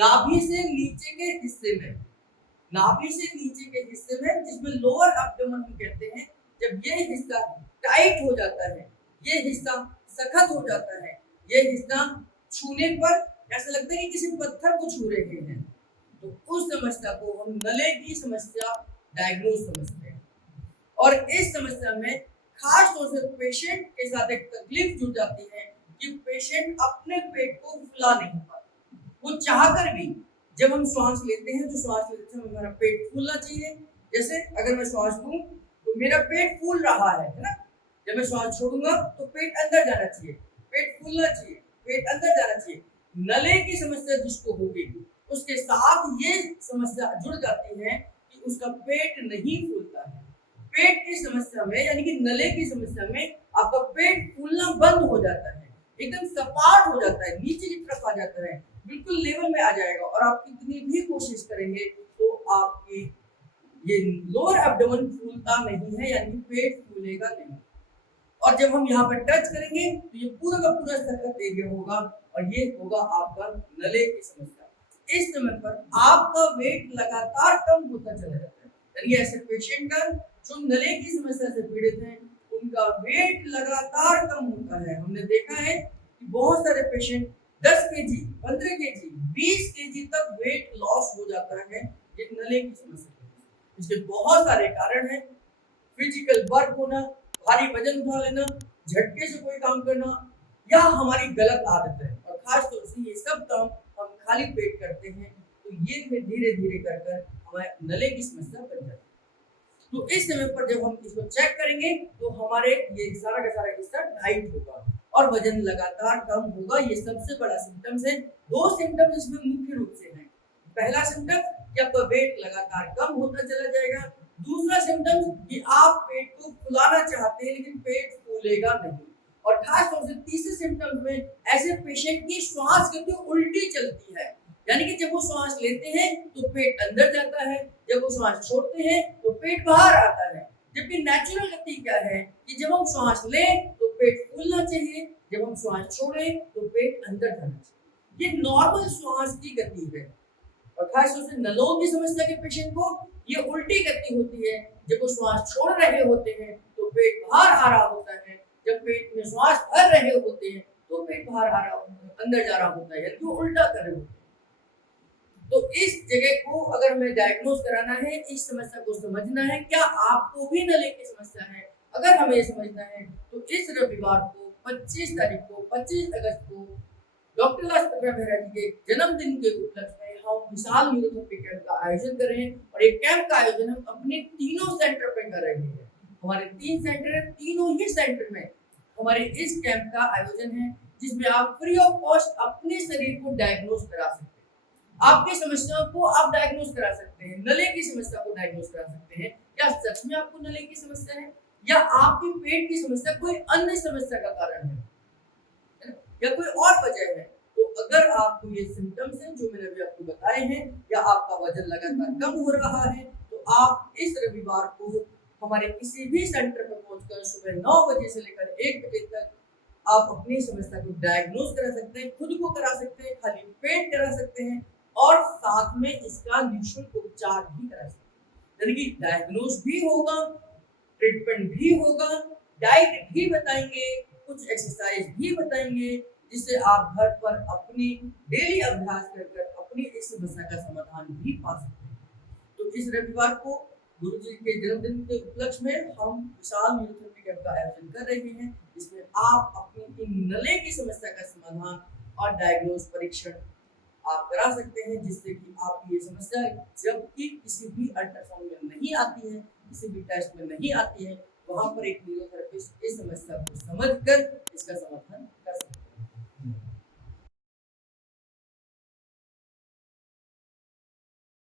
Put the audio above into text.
नाभि से नीचे के हिस्से में, नाभि से नीचे के हिस्से में जिसमें लोअर एब्डोमेन हम कहते हैं, जब ये हिस्सा टाइट हो जाता है, ये हिस्सा सख्त हो जाता है, ये हिस्सा छूने पर ऐसा लगता है कि किसी पत्थर को छू रहे हैं, तो उस समस्या को हम नले की समस्या डायग्नोज समझते हैं। और इस समस्या में खास तौर से पेशेंट के साथ एक तकलीफ जुड़ जाती है कि पेशेंट अपने पेट को फुला नहीं पाता। वो चाहकर भी जब हम श्वास लेते हैं तो श्वास लेते समय हमारा पेट फूलना चाहिए। जैसे अगर मैं श्वास लूं तो मेरा पेट फूल रहा है ना, जब मैं श्वास छोड़ूंगा तो पेट अंदर जाना चाहिए, पेट फूलना चाहिए, पेट अंदर जाना चाहिए। नले की समस्या जिसको होगी उसके साथ ये समस्या जुड़ जाती है कि उसका पेट नहीं फूलता है। पेट की समस्या में यानी कि नले की समस्या में आपका पेट फूलना बंद हो जाता है, एकदम सपाट हो जाता है, नीचे की तरफ आ जाता है, बिल्कुल लेवल में आ जाएगा। और आप कितनी भी कोशिश करेंगे तो आपकी ये लोअर एब्डोमेन फूलता नहीं है, यानी पेट फूलेगा नहीं। और जब हम यहाँ पर टच करेंगे तो ये पूरा का पूरा सख्त एरिया होगा और ये होगा आपका नले की समस्या। इस समय पर आपका वेट लगातार कम होता चला जाता है, यानी ऐसे पेशेंट का जो नले की समस्या से पीड़ित हैं उनका वेट लगातार कम होता है। हमने देखा है कि बहुत सारे पेशेंट 10 केजी, 15 केजी, 20 केजी तक वेट लॉस हो जाता है ये नले की समस्या। इसके बहुत सारे कारण हैं, फिजिकल वर्क होना, भारी वजन उठा लेना, झटके से कोई काम करना, या हमारी गलत आदत है। और खास तौर से ये सब काम हम खाली पेट करते हैं तो ये फिर धीरे धीरे कर हमारे नले की समस्या बन जाती है। तो इस समय पर जब हम इसको चेक करेंगे तो हमारे ये सारा का सारा हिस्सा टाइट होगा और वजन लगातार कम होगा। ये सबसे बड़ा सिम्टम्स है। दो सिम्टम्स इसमें मुख्य रूप से हैं। पहला सिम्टम कि आपका वेट लगातार कम होता चला जाएगा। दूसरा सिम्टम्स कि आप पेट को फुलाना चाहते हैं लेकिन पेट फूलेगा नहीं। और खास तौर से तीसरे सिम्टम्स में ऐसे पेशेंट की श्वास गति उल्टी चलती है, यानी कि जब वो श्वास लेते हैं तो पेट अंदर जाता है, जब वो श्वास छोड़ते हैं तो पेट बाहर आता है। जबकि नेचुरल गति क्या है कि जब हम श्वास लें तो पेट फूलना चाहिए, जब हम श्वास छोड़ें तो पेट अंदर जाना चाहिए। ये नॉर्मल श्वास की गति है। और खास तौर से नलों की समस्या के पेशेंट को ये उल्टी गति होती है। जब वो श्वास छोड़ रहे होते हैं तो पेट बाहर आ रहा होता है, जब पेट में श्वास भर रहे होते हैं तो पेट बाहर आ रहा होता है, अंदर जा रहा होता है, यानी उल्टा कर रहे होते हैं। तो इस जगह को अगर हमें डायग्नोज कराना है, इस समस्या को समझना है, क्या आपको भी नले की समस्या है, अगर हमें ये समझना है तो इस रविवार को 25 तारीख को 25 अगस्त को डॉक्टर लाजपत मेहरा जी के जन्मदिन के उपलक्ष्य में हम विशाल न्यूरोथेरेपी कैंप का आयोजन कर रहे हैं। और एक कैंप का आयोजन हम अपने तीनों सेंटर पे कर रहे हैं। हमारे 3 सेंटर है, तीनों ही सेंटर में हमारे इस कैंप का आयोजन है जिसमें आप फ्री ऑफ कॉस्ट अपने शरीर को डायग्नोज करा सकते हैं। आपकी समस्याओं को आप डायग्नोज करा सकते हैं, नले की समस्या को डायग्नोज करा सकते हैं। क्या सच में आपको नले की समस्या है या आपकी पेट की समस्या कोई अन्य समस्या का कारण है या कोई और वजह है। तो अगर आपको ये सिम्टम्स हैं जो मैंने अभी आपको बताए हैं या आपका वजन लगातार कम हो रहा है तो आप इस रविवार को हमारे किसी भी सेंटर पर पहुंचकर सुबह 9 बजे से लेकर 1 बजे तक आप अपनी समस्या को डायग्नोज करा सकते हैं, खुद को करा सकते हैं, खाली पेट करा सकते हैं और साथ में इसका निःशुल्क उपचार भी करा सकते हैं। यानी कि डायग्नोज भी होगा, ट्रीटमेंट भी होगा, डाइट भी बताएंगे, कुछ एक्सरसाइज भी बताएंगे जिससे आप घर पर अपनी डेली अभ्यास कर अपनी इस समस्या का समाधान भी पा सकते हैं। तो इस रविवार को गुरु जी के जन्मदिन के उपलक्ष्य में हम विशाल न्यूरोथेरेपी कैंप का आयोजन कर रहे हैं जिसमें आप अपनी इन नले की समस्या का समाधान और डायग्नोज परीक्षण आप करा सकते हैं, जिससे कि आपकी ये समस्या जबकि किसी भी अल्ट्रासाउंड में नहीं आती है, किसी भी टेस्ट में नहीं आती है, वहां पर एक न्यूरोथेरेपिस्ट इस समस्या को समझकर इसका समाधान कर